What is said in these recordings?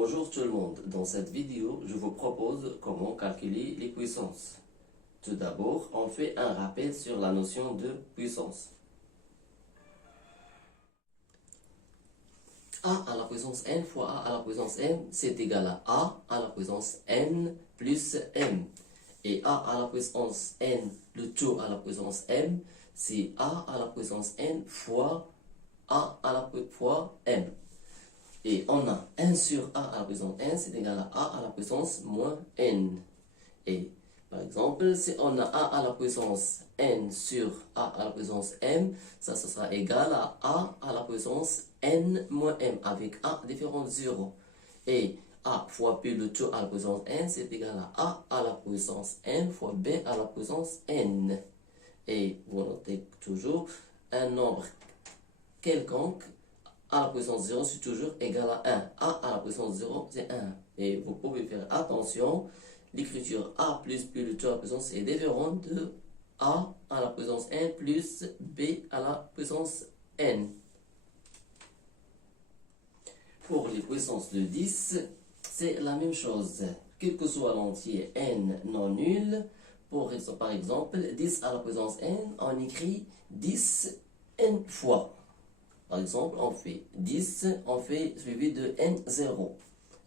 Bonjour tout le monde, dans cette vidéo, je vous propose comment calculer les puissances. Tout d'abord, on fait un rappel sur la notion de puissance. A à la puissance n fois A à la puissance m, c'est égal à la puissance n plus m. Et A à la puissance n, le tout à la puissance m, c'est A à la puissance n fois A à la fois m. Et on a 1 sur A à la puissance n, c'est égal à A à la puissance moins n. Et par exemple, si on a A à la puissance n sur A à la puissance m, ça sera égal à A à la puissance n moins m, avec A différent de 0. Et A fois B le tout à la puissance n, c'est égal à A à la puissance n fois B à la puissance n. Et vous notez toujours un nombre quelconque à la puissance 0, c'est toujours égal à 1. A à la puissance 0, c'est 1. Et vous pouvez faire attention, l'écriture A plus B le tout à la puissance est différente de A à la puissance n plus B à la puissance n. Pour les puissances de 10, c'est la même chose. Quel que soit l'entier n non nul, par exemple, 10 à la puissance n, on écrit 10 n fois. Par exemple, on fait 10, on fait suivi de n0.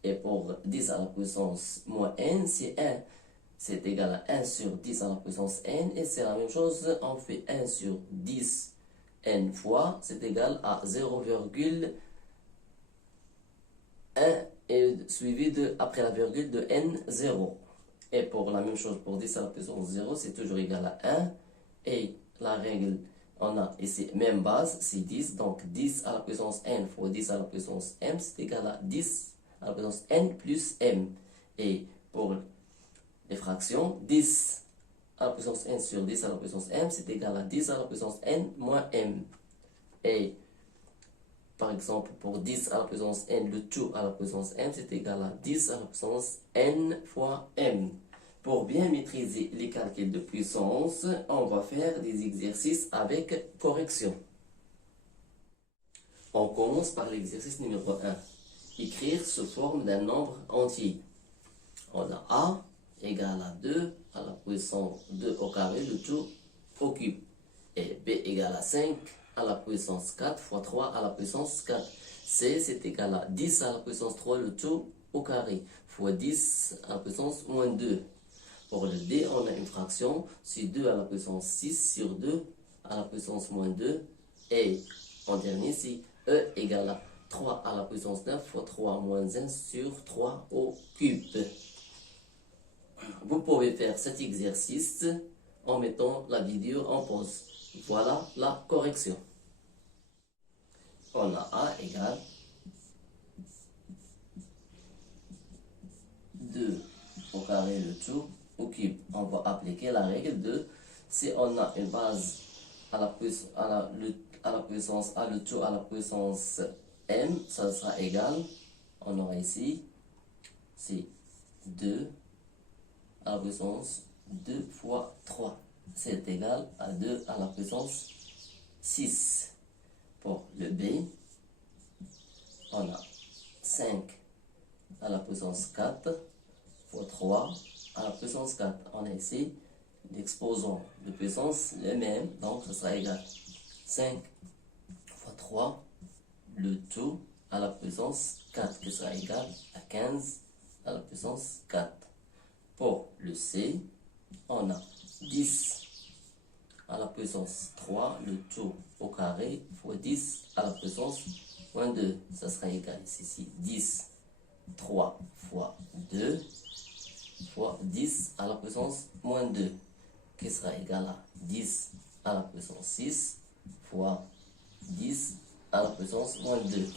Et pour 10 à la puissance moins n, c'est 1. C'est égal à 1 sur 10 à la puissance n. Et c'est la même chose, on fait 1 sur 10 n fois, c'est égal à 0,1 et suivi de, après la virgule, de n0. Et pour la même chose, pour 10 à la puissance 0, c'est toujours égal à 1. Et la règle, on a ici même base, c'est 10. Donc 10 à la puissance n fois 10 à la puissance m, c'est égal à 10 à la puissance n plus m. Et pour les fractions, 10 à la puissance n sur 10 à la puissance m, c'est égal à 10 à la puissance n moins m. Et par exemple, pour 10 à la puissance n, le tout à la puissance m, c'est égal à 10 à la puissance n fois m. Pour bien maîtriser les calculs de puissance, on va faire des exercices avec correction. On commence par l'exercice numéro 1. Écrire sous forme d'un nombre entier. On a A égale à 2 à la puissance 2 au carré, le tout au cube. Et B égale à 5 à la puissance 4 fois 3 à la puissance 4. C, c'est égal à 10 à la puissance 3, le tout au carré, fois 10 à la puissance moins 2. Pour le D, on a une fraction, c'est 2 à la puissance 6 sur 2 à la puissance moins 2. Et en dernier, c'est E égale à 3 à la puissance 9 fois 3 moins 1 sur 3 au cube. Vous pouvez faire cet exercice en mettant la vidéo en pause. Voilà la correction. On a A égale 2 au carré le tout au cube. On va appliquer la règle de si on a une base à la puissance A le tout à la puissance m, ça sera égal, on aura ici, c'est 2 à la puissance 2 fois 3. C'est égal à 2 à la puissance 6. Pour le B, on a 5 à la puissance 4 fois 3 à la puissance 4. On a ici l'exposant de puissance le même, donc ce sera égal 5 fois 3, le tout à la puissance 4, qui sera égal à 15 à la puissance 4. Pour le C, on a 10 à la puissance 3, le tout au carré, fois 10 à la puissance moins 2. Ça sera égal ici, 10, 3 fois 2, fois 10 à la puissance moins 2, qui sera égal à 10 à la puissance 6, fois 10 à la puissance moins 2,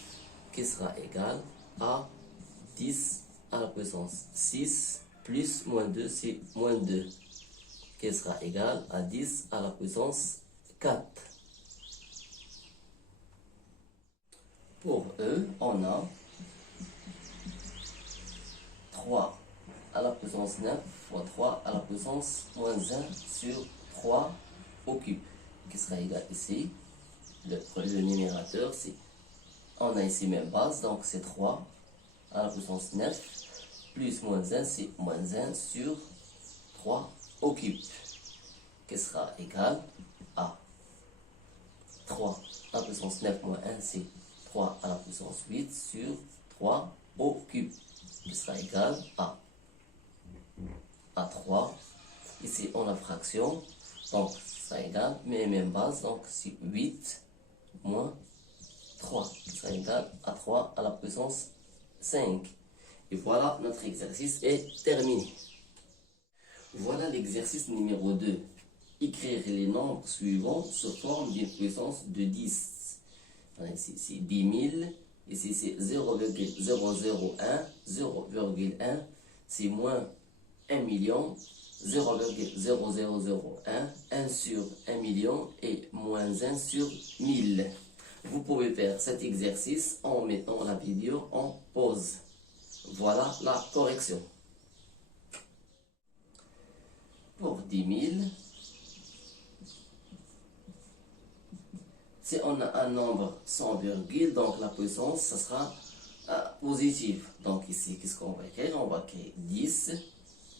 qui sera égal à 10 à la puissance 6, plus moins 2, c'est moins 2, qui sera égal à 10 à la puissance 4. Pour E, on a 3 à la puissance 9 fois 3 à la puissance moins 1 sur 3 au cube, qui sera égal ici. Le numérateur, c'est, on a ici même base, donc c'est 3 à la puissance 9, plus moins 1, c'est moins 1 sur 3 au cube, qui sera égal à 3 à la puissance 9 moins 1, c'est 3 à la puissance 8 sur 3 au cube, qui sera égal à 3. Ici, on a fraction, donc ça égale, mais même base, donc c'est 8 moins 3, qui sera égal à 3 à la puissance 5. Et voilà, notre exercice est terminé. Voilà l'exercice numéro 2. Écrire les nombres suivants sous forme d'une puissance de 10. Ici, c'est 10 000. Ici, c'est 0,001. 0,1, c'est moins 1 million. 0,0001. 1 sur 1 million et moins 1 sur 1000. Vous pouvez faire cet exercice en mettant la vidéo en pause. Voilà la correction. Pour 10 000, si on a un nombre sans virgule, donc la puissance, ça sera positive. Donc ici, qu'est-ce qu'on va écrire? On va écrire 10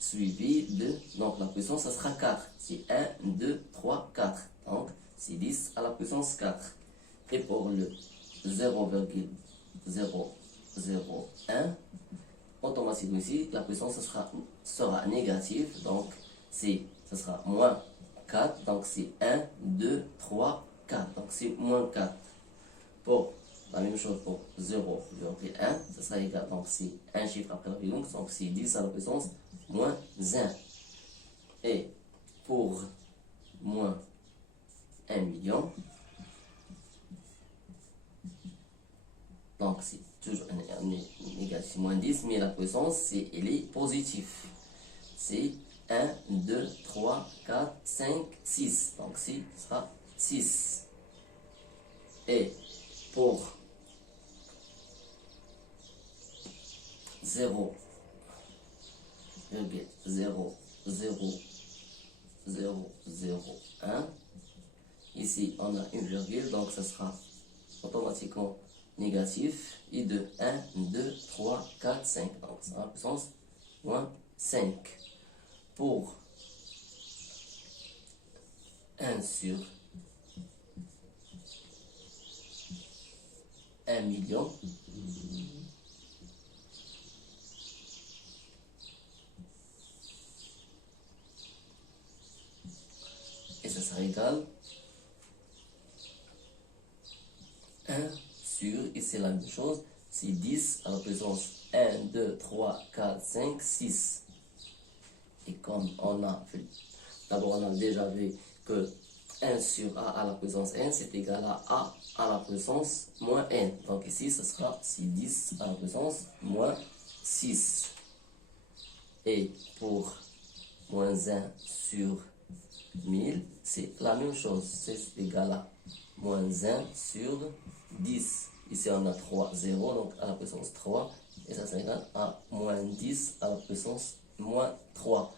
suivi de, donc la puissance, ça sera 4. C'est 1, 2, 3, 4. Donc, c'est 10 à la puissance 4. Et pour le 0,001, automatiquement ici, la puissance sera négative. Donc, ça sera moins 4. Donc, c'est 1, 2, 3, 4. Donc, c'est moins 4. Pour la même chose pour 0,1, ça sera égal. Donc, c'est un chiffre après la virgule. Donc, c'est 10 à la puissance moins 1. Et pour moins 1 million, donc c'est toujours un négatif, moins 10, mais la puissance, elle est positive. C'est 1, 2, 3, 4, 5, 6. Donc, ce sera 6. Et pour 0,00001, ici on a une virgule, donc ça sera automatiquement négatif. Et de 1, 2, 3, 4, 5. Donc ça a la puissance moins 5. Pour 1 sur 1 million, et ça sera égal 1 sur, et c'est la même chose, c'est 10 à la puissance 1, 2, 3, 4, 5, 6. Et comme on a fait, d'abord on a déjà vu que 1 sur a à la puissance n, c'est égal à la puissance moins n. Donc ici, ce sera 10 à la puissance moins 6. Et pour moins 1 sur 1000, c'est la même chose. C'est égal à moins 1 sur 10. Ici, on a 3 0, donc à la puissance 3. Et ça, c'est égal à moins 10 à la puissance moins 3.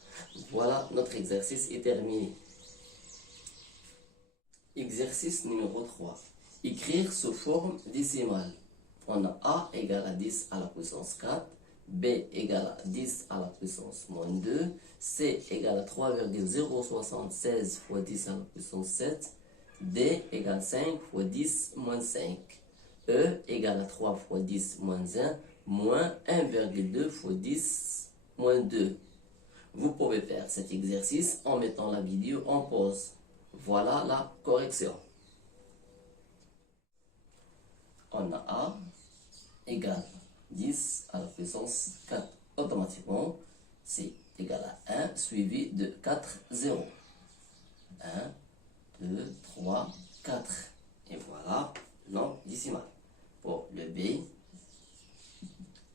Voilà, notre exercice est terminé. Exercice numéro 3. Écrire sous forme décimale. On a A égale à 10 à la puissance 4, B égale à 10 à la puissance moins 2, C égale à 3,076 fois 10 à la puissance 7, D égale 5 fois 10 moins 5, E égale à 3 fois 10 moins 1, moins 1,2 fois 10 moins 2. Vous pouvez faire cet exercice en mettant la vidéo en pause. Voilà la correction. On a A égale 10 à la puissance 4. Automatiquement, c'est égal à 1 suivi de 4 0. 1, 2, 3, 4. Et voilà le nombre décimal. Pour le B,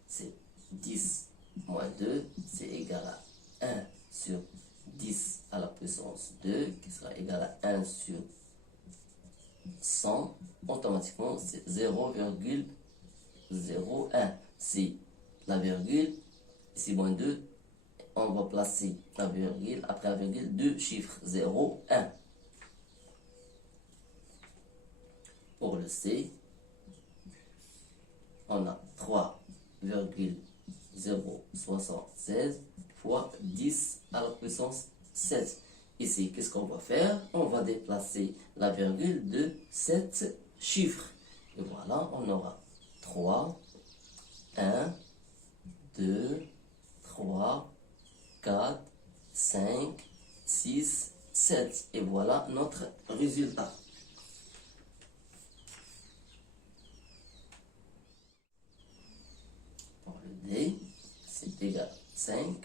c'est 10 moins 2, c'est égal à 1 sur 10 à la puissance 2, qui sera égal à 1 sur 100. Automatiquement, c'est 0,01. Si la virgule, ici moins 2, on va placer la virgule, après la virgule, deux chiffres, 0, 1. Pour le C, on a 3 1,076 fois 10 à la puissance 7. Ici, qu'est-ce qu'on va faire? On va déplacer la virgule de 7 chiffres. Et voilà, on aura 3, 1, 2, 3, 4, 5, 6, 7. Et voilà notre résultat. Pour le D, c'est égal à 5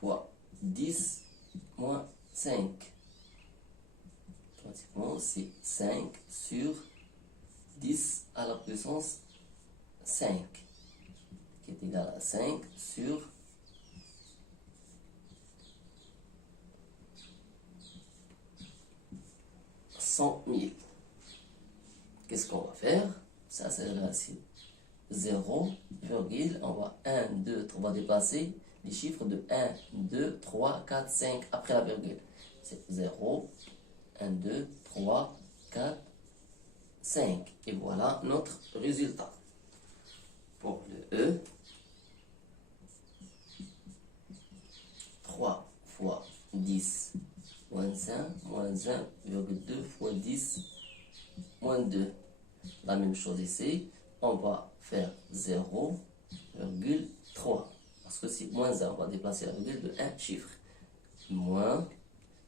fois 10 moins 5. Pratiquement, c'est 5 sur 10 à la puissance 5, qui est égal à 5 sur 100 000. Qu'est-ce qu'on va faire? Ça, c'est le racine. 0, on va 1, 2, on va déplacer les chiffres de 1, 2, 3, 4, 5 après la virgule. C'est 0, 1, 2, 3, 4, 5. Et voilà notre résultat. Pour le E, 3 fois 10 moins 1, moins 1,2 fois 10 moins 2. La même chose ici, on va faire 0,3. Parce que c'est moins 1, on va déplacer la virgule de 1 chiffre. Moins,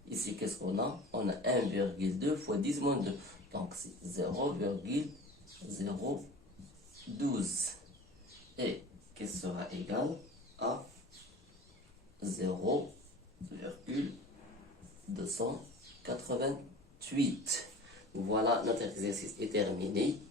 ici qu'est-ce qu'on a? On a 1,2 fois 10 moins 2. Donc c'est 0,012. Et qui sera égal à 0,288. Voilà, notre exercice est terminé.